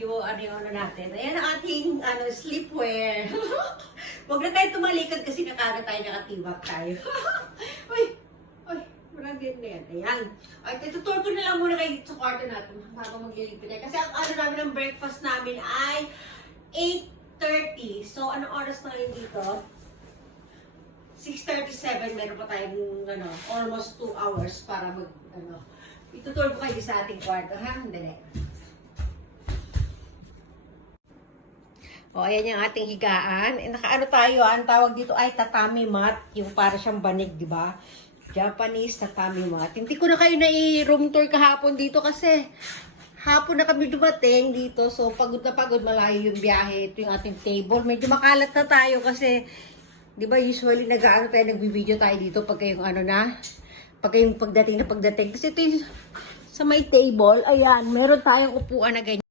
medyo ano natin. Ayan ang ating sleepwear. Huwag na tayo tumalikod kasi kakaga tayo, nakatibak tayo. Uy, wala din na yan. Ayan. Ay, tutur ko na lang muna kayo sa kwarto natin habang magliligpit tayo. Kasi ang ano namin ng breakfast namin ay 8:30. So, anong oras na ngayon dito? 6:37. Meron pa tayong almost 2 hours para itutur ko kayo sa ating kwarto. Ha? Dali. O, ayan yung ating higaan. Nakaano tayo, ang tawag dito ay tatami mat. Yung para siyang banig, di ba? Japanese tatami mat. Hindi ko na kayo na-room tour kahapon dito kasi hapon na kami dumating dito. So, pagod na pagod, malayo yung biyahe. Ito yung ating table. Medyo makalat na tayo kasi, di ba, usually nagbibideo tayo dito pag kayong pag kayong pagdating. Kasi ito yung sa may table, ayan, meron tayong upuan na ganyan.